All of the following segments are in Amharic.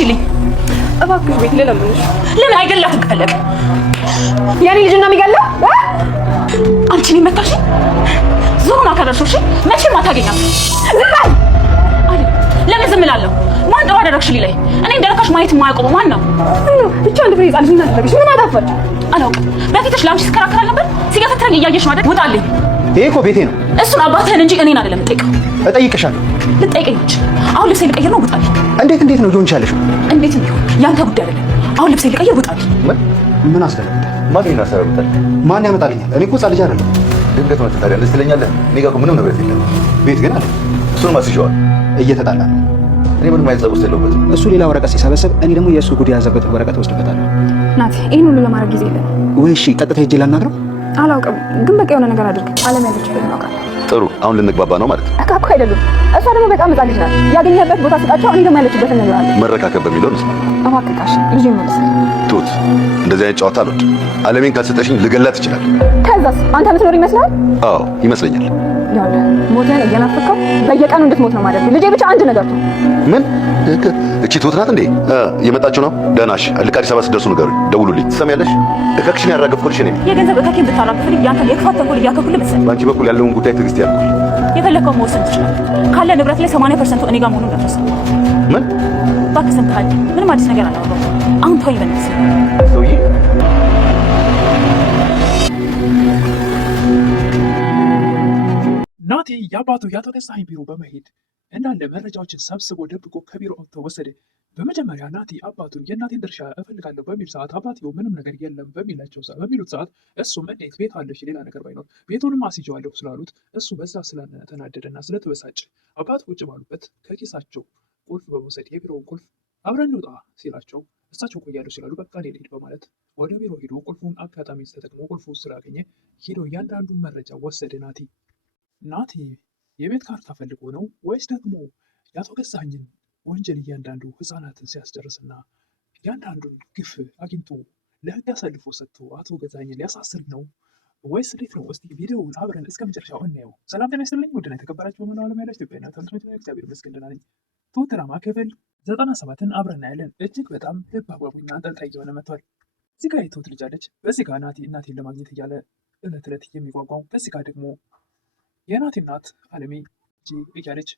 መልሽልኝ እባክሽ ቤት ለለምንሽ። ለምን አይገላትም ከፈለገ ያኔ ልጅና የሚገላ አንቺ ነኝ መታሽ ዞና ከደርሶሽ መቼም አታገኛት። ዝም በል። ለምን ዝም እላለሁ? ማን ጥሩ አደረግሽልኝ ላይ እኔ እንደረካሽ ማየት የማያቆመው ማን ነው? ብቻ አንድ ፍሬ ጻልሽ ምን አደረግሽ? ምን አጣፋች? አላውቅም። በፊትሽ ለአንቺ ስከራከራል ነበር። ሲገፈትረኝ እያየሽ ነው አይደል? ውጣልኝ። ይሄ እኮ ቤቴ ነው። እሱን አባትህን እንጂ እኔን አይደለም የምጠይቀው። እጠይቅሻለሁ። ልጠይቀኝ እንጂ አሁን ልብሴን ልቀይር ነው። ውጣልኝ። እንዴት ነው ጆን ቻለሽ? እንዴት ቢሆን ያንተ ጉዳይ አይደለም። አሁን ልብሴን ልቀይር። ውጣልኝ። ምን አስደረገ? ማን ያሳውታል? ማን ያመጣልኛል? እኔ እኮ ሕፃን ልጅ አይደለም። ድንገት ነው ታዲያ እንደዚህ ትለኛለህ? እኔ ጋር እኮ ምንም ንብረት የለም። ቤት ግን አለ። እሱን ማስይዋል። እየተጣላ ነው። እኔ ምንም አይነት ጸብ ውስጥ የለሁበትም። እሱ ሌላ ወረቀት ሲሰበሰብ እኔ ደግሞ የእሱ ጉድ የያዘበትን ወረቀት ወስድበታለሁ። ናቲ ይህን ሁሉ ለማድረግ ጊዜ የለም ወይ? እሺ ቀጥታ ሄጄ ላናግረው። አላውቅም፣ ግን በቃ የሆነ ነገር አድርግ። አለም ያለችበት እናውቃለን። ጥሩ፣ አሁን ልንግባባ ነው ማለት ነው። እኮ አይደሉም። እሷ ደግሞ በጣም ሕፃን ልጅ ናት። ያገኘህበት ቦታ ስጣቸው። እኔ ደግሞ ያለችበት እነግራለሁ። መረካከብ በሚለው ነው። እባክህ ቃሽ ልጅ ይመልስ። ቱት እንደዚህ አይነት ጨዋታ አልወድም። አለሜን ካልሰጠሽኝ ልገላት ይችላል። ከዛስ አንተ የምትኖር ይመስላል? አዎ ይመስለኛል። ያው ሞተን እየናፈቀው በየቀኑ እንድትሞት ነው ማለት ነው። ልጄ ብቻ አንድ ነገር ነው። ምን እቺ ቱት ናት እንዴ? እየመጣችሁ ነው? ደህናሽ ልክ አዲስ አበባ ስትደርሱ ንገሩኝ፣ ደውሉልኝ። ትሰሚያለሽ? እከክሽን ያራገፍኩልሽ እኔ። የገንዘብ እከኬን ብታራግፍልኝ ያንተ የክፋት ተንኮል እያከኩልህ መሰለኝ። በአንቺ በኩል ያለውን ጉዳይ ትዕግስት ያልኩ የፈለከው መወሰን ትችላለህ። ካለ ንብረት ላይ 80% እኔ ጋር መሆኑን እንዳትረሳ። ምን እባክህ ሰምተሃል? ምንም አዲስ ነገር አላወራሁም። አሁን ተወኝ በእናትህ። ሰውዬ ናቲ የአባቱ የአቶ ገዛኸኝ ቢሮ በመሄድ እንዳለ መረጃዎችን ሰብስቦ ደብቆ ከቢሮ አውጥቶ ወሰደ። በመጀመሪያ ናቲ አባቱን የእናቴን ድርሻ እፈልጋለሁ በሚል ሰዓት አባትየው ምንም ነገር የለም በሚሉት ሰዓት እሱም እንዴት ቤት አለሽ ሌላ ነገር ባይኖር ቤቱንም አስይዤዋለሁ ስላሉት እሱ በዛ ስለተናደደና ስለተበሳጨ አባት ቁጭ ባሉበት ከኪሳቸው ቁልፍ በመውሰድ የቢሮውን ቁልፍ አብረን እንውጣ ሲላቸው እሳቸው ቆያለሁ ሲላሉ በቃ እኔ ልሂድ በማለት ወደ ቢሮ ሄዶ ቁልፉን አጋጣሚ ተጠቅሞ ቁልፉ ስላገኘ ሄዶ እያንዳንዱን መረጃ ወሰደ። ናቲ የቤት ካርታ ፈልጎ ነው ወይስ ደግሞ የአቶ ገዛኸኝን ወንጀል እያንዳንዱ ህፃናትን ሲያስጨርስና እያንዳንዱን ግፍ አግኝቶ ለህግ አሳልፎ ሰጥቶ አቶ ገዛኸኝን ሊያሳስር ነው ወይስ እንዴት ነው? እስቲ ቪዲዮውን አብረን እስከ መጨረሻው እናየው። ሰላም ጤና ይስጥልኝ ውድና የተከበራችሁ በመላው ዓለም ያላችሁ ኢትዮጵያውያን ተመልካቾች፣ እግዚአብሔር ይመስገን ደህና ነኝ። ትሁት ድራማ ክፍል 97ን አብረን እናያለን። እጅግ በጣም ልብ አጓጉኝና አንጠልጣይ የሆነ መጥቷል። እዚህ ጋር የትሁት ልጅ አለች። በዚህ ጋር ናቲ እናቴን ለማግኘት እያለ እለት እለት የሚጓጓው፣ በዚህ ጋር ደግሞ የናቲ እናት አለሜ እያለች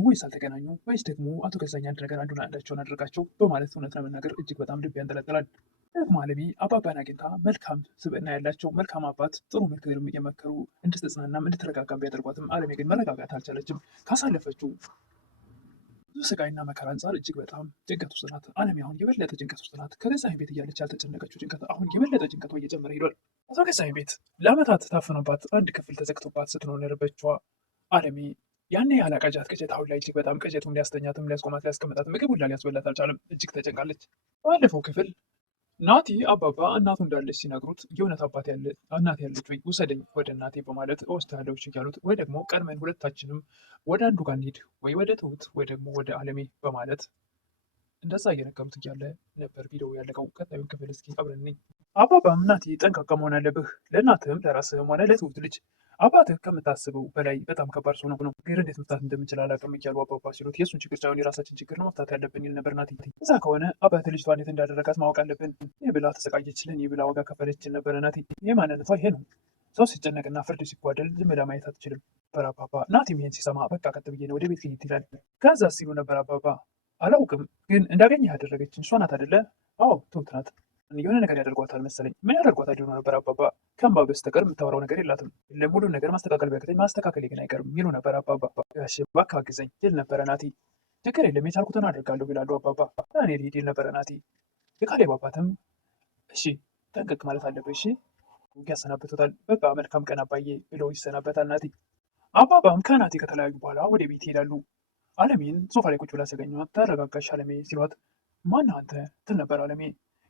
ወይስ አልተገናኙ ወይስ ደግሞ አቶ ገዛኸኝ አንድ ነገር አንዳቸውን አድርጋቸው በማለት እውነት ለመናገር እጅግ በጣም ልብ ያንጠለጥላል። ደግሞ አለሜ አባባን አግኝታ መልካም ስብዕና ያላቸው መልካም አባት ጥሩ ምክርም እየመከሩ እንድትጽናናም እንድትረጋጋም ቢያደርጓትም አለሜ ግን መረጋጋት አልቻለችም። ካሳለፈችው ብዙ ስቃይና መከራ አንጻር እጅግ በጣም ጭንቀት ውስጥ ናት። አለሜ አሁን የበለጠ ጭንቀት ውስጥ ናት። ከገዛኸኝ ቤት እያለች ያልተጨነቀችው ጭንቀት አሁን የበለጠ ጭንቀቷ እየጨመረ ሄዷል። አቶ ገዛኸኝ ቤት ለዓመታት ታፍኖባት አንድ ክፍል ተዘግቶባት ስትኖር የነበረችዋ አለሜ ያኔ ያላቀጃት ቅጀት አሁን ላይ እጅግ በጣም ቅጀቱን ሊያስተኛትም ሊያስቆማት ሊያስቀምጣት ምግብ ሁላ ሊያስበላት አልቻለም። እጅግ ተጨንቃለች። ባለፈው ክፍል ናቲ አባባ እናቱ እንዳለች ሲነግሩት የእውነት እናት ያለች ወይ ውሰደኝ ወደ እናቴ በማለት እወስድሃለሁ እያሉት ወይ ደግሞ ቀድመን ሁለታችንም ወደ አንዱ ጋር እንሂድ ወይ ወደ ትሁት ወይ ደግሞ ወደ አለሜ በማለት እንደዛ እየነገሩት እያለ ነበር ቪዲዮ ያለቀው። ቀጣዩን ክፍል እስኪ አብረን ነኝ። አባባም ናቲ ጠንቃቃ መሆን አለብህ፣ ለእናትህም ለራስህም ሆነ ለትሁት ልጅ አባትህ ከምታስበው በላይ በጣም ከባድ ሰው ነው፣ ግን እንዴት መፍታት እንደምንችል አላውቅም እያሉ አባባ ሲሉት የእሱን ችግር ሳይሆን የራሳችን ችግር ነው መፍታት ያለብን ይል ነበር ናቲ። እዛ ከሆነ አባትህ ልጅቷ እንዴት እንዳደረጋት ማወቅ አለብን። ይህ ብላ ተሰቃየችልን፣ ይህ ብላ ዋጋ ከፈለችልን ነበረ ናቲ። ይህ ማንነቷ ይሄ ነው። ሰው ሲጨነቅና ፍርድ ሲጓደል ዝም ብላ ማየት አትችልም ነበር አባባ። ናቲም ይሄን ሲሰማ በቃ ቀጥ ብዬ ነው ወደ ቤት ልሂድ ይላል። ከዛ ሲሉ ነበር አባባ አላውቅም፣ ግን እንዳገኘህ ያደረገችን እሷ ናት አይደለ? አዎ ትሁት ናት። የሆነ ነገር ያደርጓታል መሰለኝ። ምን ያደርጓታል ሊሆነ ነበር አባባ። ከእንባ በስተቀር የምታወራው ነገር የላትም። ለሙሉን ነገር ማስተካከል ቢያቅተኝ ማስተካከል ግን አይቀርም ይሉ ነበር አባባ። ጋሽ እባክህ አግዘኝ ይል ነበረ ናቲ። ችግር የለም የቻልኩትን አደርጋለሁ ይላሉ አባባ። እኔ ልሂድ ይል ነበረ ናቲ። የካሌብ አባትም እሺ ጠንቀቅ ማለት አለብህ እሺ ያሰናብቱታል። በቃ መልካም ቀን አባዬ ብሎ ይሰናበታል ናቲ። አባባም ከናቲ ከተለያዩ በኋላ ወደ ቤት ይሄዳሉ። አለሜን ሶፋ ላይ ቁጭ ብላ ሲያገኟት ተረጋጋሽ አለሜ ሲሏት ማነህ አንተ ትል ነበር አለሜ።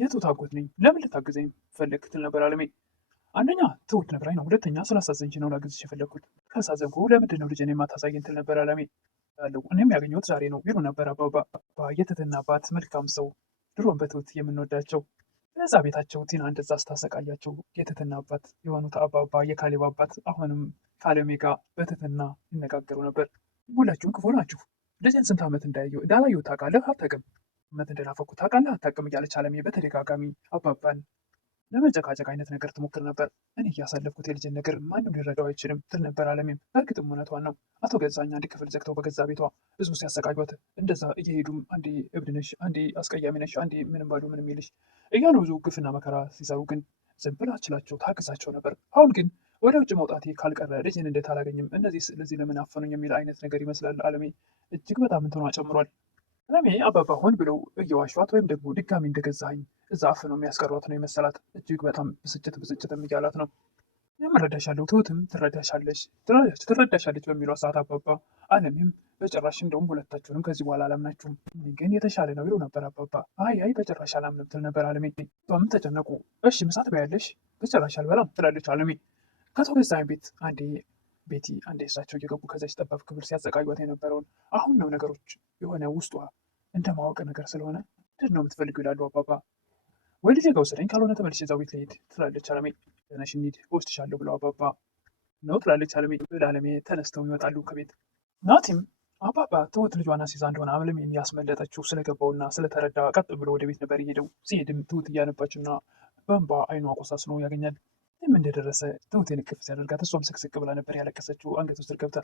የትሁት አጎት ነኝ፣ ለምን ልታግዘኝ ፈለግ ትል ነበር አለሜ። አንደኛ ትሁት ነግራኝ ነው፣ ሁለተኛ ስላሳዘንሽ ነው ላግዝሽ የፈለግኩት። ካሳዘንኩ ለምንድን ነው ልጄን የማታሳየኝ ትል ነበር አለሜ። እኔም ያገኘሁት ዛሬ ነው ይሉ ነበር አባባ። የትህትና አባት መልካም ሰው፣ ድሮን በትሁት የምንወዳቸው በዛ ቤታቸው ቲና እንደዛ ስታሰቃያቸው የትህትና አባት የሆኑት አባባ የካሌብ አባት አሁንም ከአለሜ ጋር በትህትና ይነጋገሩ ነበር። ሁላችሁም ክፉ ናችሁ። ልጄን ስንት ዓመት እንዳላየሁ ታውቃለህ? አታውቅም። መት እንደናፈኩት ታውቃለህ አታውቅም እያለች አለሜ በተደጋጋሚ አባባን ለመጨቃጨቅ አይነት ነገር ትሞክር ነበር። እኔ እያሳለፍኩት የልጅን ነገር ማንም ሊረዳው አይችልም ትል ነበር አለሜም። በእርግጥም እውነቷን ነው። አቶ ገዛኝ አንድ ክፍል ዘግተው በገዛ ቤቷ ብዙ ሲያሰቃዩት እንደዛ እየሄዱም አንዴ እብድ ነሽ፣ አንዴ አስቀያሚ ነሽ፣ አንዴ ምንም ባሉ ምንም ይልሽ እያሉ ብዙ ግፍና መከራ ሲሰሩ ግን ዝም ብላ ችላቸው ታግዛቸው ነበር። አሁን ግን ወደ ውጭ መውጣቴ ካልቀረ ልጅን እንዴት አላገኝም? እነዚህ ስለዚህ ለምን አፈኑኝ የሚል አይነት ነገር ይመስላል አለሜ እጅግ በጣም እንትኗ ጨምሯል። አለሜ አባባ ሆን ብለው እየዋሿት ወይም ደግሞ ድጋሚ እንደገዛኝ እዛ አፍነው የሚያስቀሯት ነው የመሰላት። እጅግ በጣም ብስጭትም እያላት ነው። እረዳሻለሁ፣ ትሁትም ትረዳሻለች በሚለው ሰዓት አባባ አለሜም በጭራሽ እንደውም ሁለታችሁንም ከዚህ በኋላ አላምናችሁም፣ ግን የተሻለ ነው ይሉ ነበር አባባ። አይ በጭራሽ አላምንም ትል ነበር አለሜ። በምን ተጨነቁ? እሺ ምሳ ትበያለሽ? በጭራሽ አልበላም ትላለች አለሜ። ከአቶ ገዛኝ ቤት ቤቲ አንዴ እሳቸው እየገቡ ከዛች ጠባብ ክፍል ሲያዘቃዩት የነበረውን አሁን ነው ነገሮች የሆነ ውስጧ እንደማወቅ ነገር ስለሆነ ምንድን ነው የምትፈልገው ይላሉ አባባ። ወይ ልጄ ጋር ውሰደኝ፣ ካልሆነ ተመልሼ እዛው ቤት ልሄድ ትላለች አለሜ። ተነሽ እንሂድ እወስድሻለሁ ብለው አባባ ነው ትላለች አለሜ። ለአለሜ ተነስተው ይወጣሉ ከቤት። ናቲም አባባ ትሁት ልጇን አስይዛ እንደሆነ አለሜን ያስመለጠችው ስለገባውና ስለተረዳ ቀጥ ብሎ ወደ ቤት ነበር የሄደው። ሲሄድም ትሁት እያነባችና በእንባ አይኗ ቆሳስሎ ያገኛል። ምን እንደደረሰ ትሁቴን እቅፍ ሲያደርጋት እሷም ስቅስቅ ብላ ነበር ያለቀሰችው አንገቱ ስር ገብታ።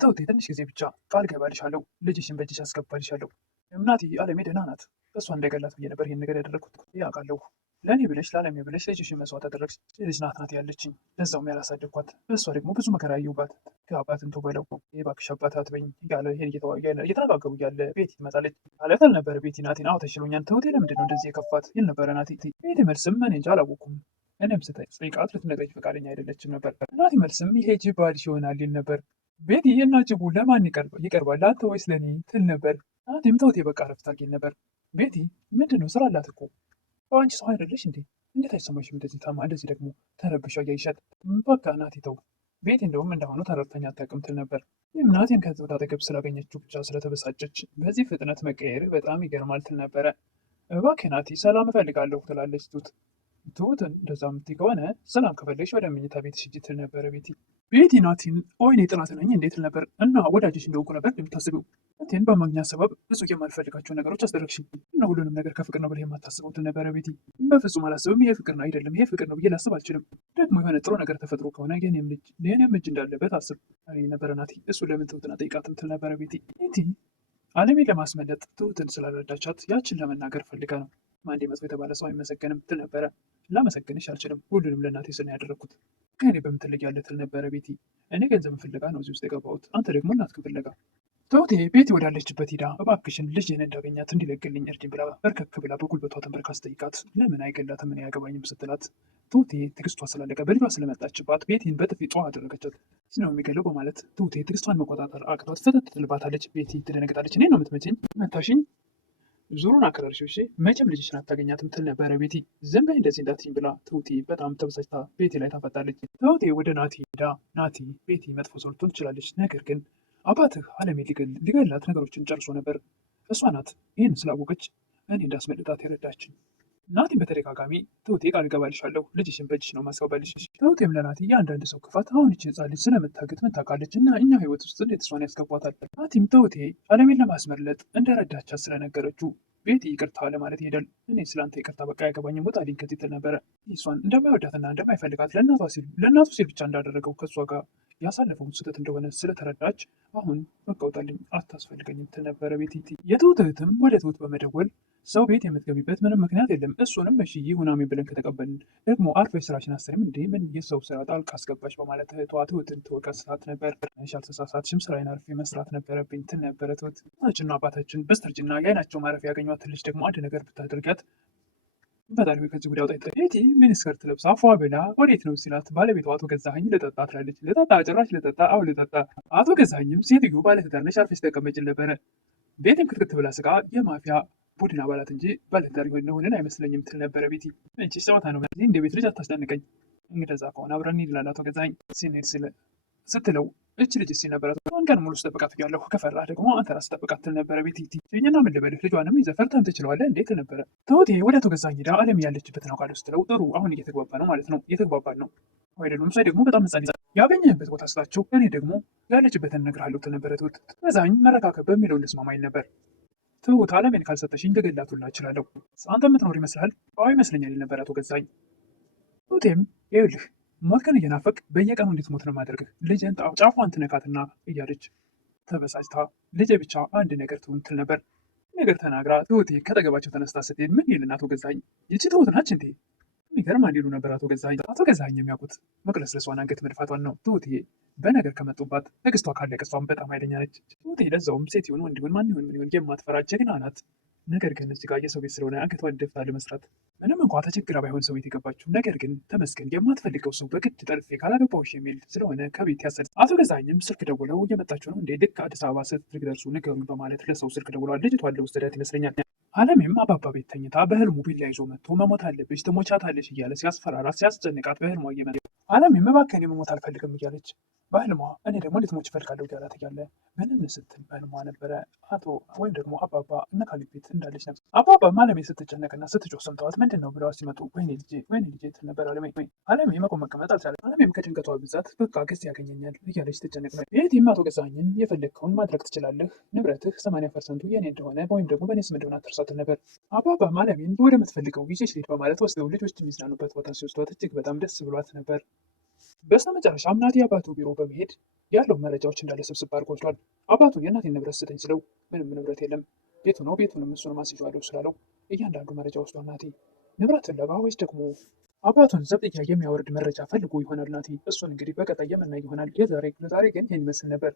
ትሁቴ ትንሽ ጊዜ ብቻ ቃል ገባልሻለሁ፣ ልጅሽን በእጅሽ አስገባልሻለሁ። እናቴ አለሜ ደህና ናት፣ እሷ እንደገላት ብዬ ነበር ይህን ነገር ያደረግኩት። ያውቃለሁ ለእኔ ብለሽ ለአለሜ ብለሽ ልጅሽን መስዋዕት አደረግሽ። ልጅ ናት ያለችኝ፣ ለዛውም ያላሳደግኳት። እሷ ደግሞ ብዙ መከራ ያየሁባት። ከአባትን ተበለው እባክሽ አባት አትበኝ እያለ እየተነጋገሩ እያለ ቤቲ ትመጣለች። አለተል ነበር ቤቲ ናቴን አዎ ተሽሎኛል፣ ትሁቴ ለምንድን ነው እንደዚህ የከፋት ይል ነበረ ናቴ። ቤቲ መልስም እኔ እንጃ አላወኩም፣ እኔም ስጠይቃት ልትነግረኝ ፈቃደኛ አይደለችም ነበር። ናቲ መልስም ይሄ ጅብ ባልሽ ይሆናል ይል ነበር። ቤቲ እና ጅቡ ለማን ይቀርባል ለአንተ ወይስ ለእኔ ትል ነበር። ናቲም ተውቴ በቃ ረፍት አድርጌ ነበር። ቤቲ ምንድን ነው ስራ አላት እኮ አንቺ ሰው አይደለሽ እንዴ? እንዴት አይሰማሽም? እንደዚህ ታማ እንደዚህ ደግሞ ተረብሻ እያይሻት በቃ ናቲ ተው። ቤቲ እንደውም እንደሆኑ ተረድተኛ አታውቅም ትል ነበር። ይህም ናቲን ከዚህ ቦታ አጠገብ ስላገኘችው ብቻ ስለተበሳጨች በዚህ ፍጥነት መቀየር በጣም ይገርማል ትል ነበረ። እባክህ ናቲ ሰላም እፈልጋለሁ ትላለች ትሁትን እንደዛ የምትይ ከሆነ ሰላም ከፈለግሽ ወደ መኝታ ቤትሽ ሂጂ ትል ነበረ ቤቲ። ቤቲ ናቲን ወይኔ ጥላት ነኝ እንዴት ትል ነበር። እና ወዳጅሽ እንደሆንኩ ነበር እንደምታስቢው። ናቲን በማግኛ ሰበብ ብዙ የማልፈልጋቸው ነገሮች አስደረግሽኝ እና ሁሉንም ነገር ከፍቅር ነው ብለህ የማታስበው ትል ነበረ ቤቲ። በፍጹም አላስብም፣ ይሄ ፍቅር ነው አይደለም፣ ይሄ ፍቅር ነው ብዬ ላስብ አልችልም። ደግሞ የሆነ ጥሩ ነገር ተፈጥሮ ከሆነ የኔም እጅ እንዳለበት አስብ ነበረ ናቲ። እሱ ለምን ትሁትን አጠይቃትም ትል ነበረ ቤቲ። ቤቲ አለሜን ለማስመለጥ ትሁትን ስላልረዳቻት ያችን ለመናገር ፈልጋ ነው። አንዴ መጥፎ የተባለ ሰው አይመሰገንም ትል ነበረ። ላመሰግንሽ አልችልም፣ ሁሉንም ለእናቴ ስል ነው ያደረግኩት። ከእኔ በምን ትለያለህ ትል ነበረ ቤቲ። እኔ ገንዘብን ፍለጋ ነው እዚህ ውስጥ የገባሁት፣ አንተ ደግሞ እናትህን ፍለጋ። ትሁቴ ቤቲ ወዳለችበት ሂዳ እባክሽን ልጅህን እንዳገኛት እንዲለግልኝ እርጅኝ ብላ በርከክ ብላ በጉልበቷ ተንበርክካ ስትጠይቃት ለምን አይገላትም እኔ አያገባኝም ስትላት ትሁቴ ትዕግስቷ ስላለቀ በልጇ ስለመጣችባት ቤቲን በጥፊ ጧ አደረገቻት። ነው የሚገለው በማለት ትሁቴ ትዕግስቷን መቆጣጠር አቅቷት ፍትት ትልባታለች። ቤቲ ትደነግጣለች። እኔ ነው የምትመችኝ? መታሽኝ ዙሩን አከራርሽ እሺ፣ መቼም ልጅሽን አታገኛትም ትል ነበረ ቤቲ። ዝም በይ እንደዚህ እንዳትይኝ ብላ ትሁቴ በጣም ተበሳጭታ ቤቲ ላይ ታፈጣለች። ትሁቴ ወደ ናቲ ሄዳ ናቲ ቤቲ መጥፎ ሰው ልትሆን ትችላለች፣ ነገር ግን አባትህ አለሜ ሊገላት ነገሮችን ጨርሶ ነበር። እሷ ናት ይህን ስላወቀች እኔ እንዳስመልጣት የረዳችኝ። ናቲም በተደጋጋሚ ትሁቴ ቃል እገባልሻለሁ ልጅሽን በእጅሽ ነው ማስገባልሽ። ትሁቴም ለናቲ የአንዳንድ ሰው ክፋት አሁን ይህች ህፃን ልጅ ስለምታግት ምን ታውቃለች እና እኛ ህይወት ውስጥ እንዴት እሷን ያስገቧታል? ናቲም ትሁቴ አለሜን ለማስመለጥ እንደረዳቻት ስለነገረችው ቤቲ ይቅርታ ለማለት ይሄዳል። እኔ ስለአንተ ይቅርታ በቃ ያገባኝም ቦታ ሊንከት ትል ነበረ። እሷን እንደማይወዳትና እንደማይፈልጋት ለእናቱ ሲል ብቻ እንዳደረገው ከእሷ ጋር ያሳለፈውን ስህተት እንደሆነ ስለተረዳች አሁን መቃወጣልኝ አታስፈልገኝም ትል ነበረ ቤቲ። የትሁት እህትም ወደ ትሁት በመደወል ሰው ቤት የምትገቢበት ምንም ምክንያት የለም፣ እሱንም እሺ ይሁን አሜን ብለን ከተቀበልን ደግሞ አርፈሽ ስራሽን አሰሪም እንዴ ምን የሰው ስራ ጣልቃ አስገባሽ በማለት እህቷ ትሁትን ትወቀሳት ነበር። እሺ አልተሳሳትሽም፣ ስራዬን አርፌ መስራት ነበረብኝ ትል ነበረ ትሁት። እናታችንና አባታችን በስተርጅና የዓይናቸው ማረፊያ ያገኟትን ልጅ ደግሞ አንድ ነገር ብታደርጋት ፈጣሪ ከዚህ ጉዳይ አውጣኝ። ቤቲ ሚኒስከርት ለብሳ ፏ ብላ ወዴት ነው ሲላት ባለቤቷ አቶ ገዛኸኝ ልጠጣ ትላለች። ልጠጣ ጭራሽ ልጠጣ? አዎ ልጠጣ። አቶ ገዛኸኝም ሴትዮ ባለትዳር ነሽ አርፈሽ ተቀመጭል ነበረ። ቤትም ክትክት ብላ ስቃ የማፊያ ቡድን አባላት እንጂ ባለትዳር የሆንን አይመስለኝም ትል ነበረ ቤቲ። እንቺ ጨዋታ ነው እንደ ቤት ልጅ አታስጨንቀኝ። እንግዲህ ከሆነ አብረን ይላል አቶ ገዛኸኝ ሲኔድ ስትለው እች ልጅ ሲነበረ ቀን ሙሉ ስጠብቃት ያለሁ ከፈራህ ደግሞ አንተ ራስህ ጠብቃት ትል ነበረ ቤቲ። ኛ ምን ልበልህ ልጇንም ይዘህ ፈርተህም ትችለዋለህ እንዴት ነበረ። ትሁቴ ወደ አቶ ገዛኸኝ ሄዳ አለም ያለችበትን አውቃለሁ ስትለው ጥሩ አሁን እየተግባባ ነው ማለት ነው። እየተግባባን ነው አይደሉም? ሳይ ደግሞ በጣም ህፃን ያገኘህበት ቦታ ስላቸው እኔ ደግሞ ያለችበትን እነግርሃለሁ ትል ነበረ ትሁት። ገዛኸኝ መረካከብ በሚለው እንስማማኝ ነበር። ትሁት አለሜን ካልሰጠሽኝ ልገላት ሁላ እችላለሁ። አንተ የምትኖር ይመስልሃል? አዎ ይመስለኛል ይል ነበር አቶ ገዛኸኝ። ትሁቴም ይኸውልህ ሞትከን እየናፈቅ በየቀኑ እንዴት ሞት ነው ማደርግህ? ልጅን ጫፏን ትነካትና እያለች ተበሳጭታ ልጄ ብቻ አንድ ነገር ትሁን ትል ነበር። ነገር ተናግራ ትሁቴ ከጠገባቸው ተነስታ ስትሄድ ምን ይልን አቶ ገዛኸኝ? ይቺ ትሁት ናች እንዴ? የሚገርም አንዲሉ ነበር አቶ ገዛኸኝ። አቶ ገዛኸኝ የሚያውቁት መቅለስለሷን አንገት መድፋቷን ነው። ትሁቴ በነገር ከመጡባት ትዕግስቷ ካለቀ እሷም በጣም ኃይለኛ ነች። ትሁቴ ለዛውም ሴት ይሁን ወንድ ይሁን ማን ይሁን ምን ይሁን የማትፈራ ጀግና ናት። ነገር ግን እዚህ ጋር የሰው ቤት ስለሆነ አንገቷን ደፍታ ለመስራት ምንም እንኳ ተቸግራ ባይሆን ሰው ቤት የገባችው፣ ነገር ግን ተመስገን የማትፈልገው ሰው በግድ ጠልፌ ካላገባሁሽ የሚል ስለሆነ ከቤት ያሰድ። አቶ ገዛኸኝም ስልክ ደውለው እየመጣችሁ ነው እንዴ? ልክ አዲስ አበባ ስትደርሱ ንገሩኝ በማለት ለሰው ስልክ ደውለዋል። ልጅቷን ለውሰዳት ይመስለኛል። አለሜም አባባ ቤት ተኝታ በህልሙ ቢላ ይዞ መጥቶ መሞት አለብሽ ትሞቻታለሽ እያለ ሲያስፈራራት ሲያስጨንቃት በህልሟ እየመጣ አለሜም እባክህ እኔ መሞት አልፈልግም እያለች በህልሟ እኔ ደግሞ ልትሞች እፈልጋለሁ እያላት እያለ ምንም ስትል በህልሟ ነበረ አቶ ወይም ደግሞ አባባ እነ ካሌብ ቤት እንዳለች ነበር። አባባ አለሜ ስትጨነቅና ስትጮህ ሰምተዋት ምንድን ነው ብለዋ ሲመጡ ወይኔ ልጄ ትል ነበር አለሜ። አለሜ መቆም መቀመጥ አልቻለም። አለሜም ከጭንቀቷ ብዛት በቃ ጊዜ ያገኘኛል እያለች ትጨነቅ ነው። ይህም አቶ ገዛኸኝን የፈለግከውን ማድረግ ትችላለህ፣ ንብረትህ 80% የኔ እንደሆነ ወይም ደግሞ በእኔ ስም እንደሆነ አትርሳት ነበር። አባባ አለሜን ወደምትፈልገው ይዤሽ ልሂድ በማለት ወስደው ልጆች የሚዝናኑበት ቦታ ሲወስዷት እጅግ በጣም ደስ ብሏት ነበር። በስተመጨረሻም ናቲ አባቱ ቢሮ በመሄድ ያለው መረጃዎች እንዳለ ስብስብ አድርጎ ወስዷል። አባቱ የእናቴን ንብረት ስጠኝ ስለው ምንም ንብረት የለም ቤቱ ነው ቤቱንም እሱንም አስይዤዋለሁ ስላለው እያንዳንዱ መረጃ ወስዷል። ናቲ ንብረት ፍለጋ ወይስ ደግሞ አባቱን ዘብጥያ የሚያወርድ መረጃ ፈልጎ ይሆናል ናቲ። እሱን እንግዲህ በቀጣይ የምናይ ይሆናል። ለዛሬ ግን ይህን ይመስል ነበር።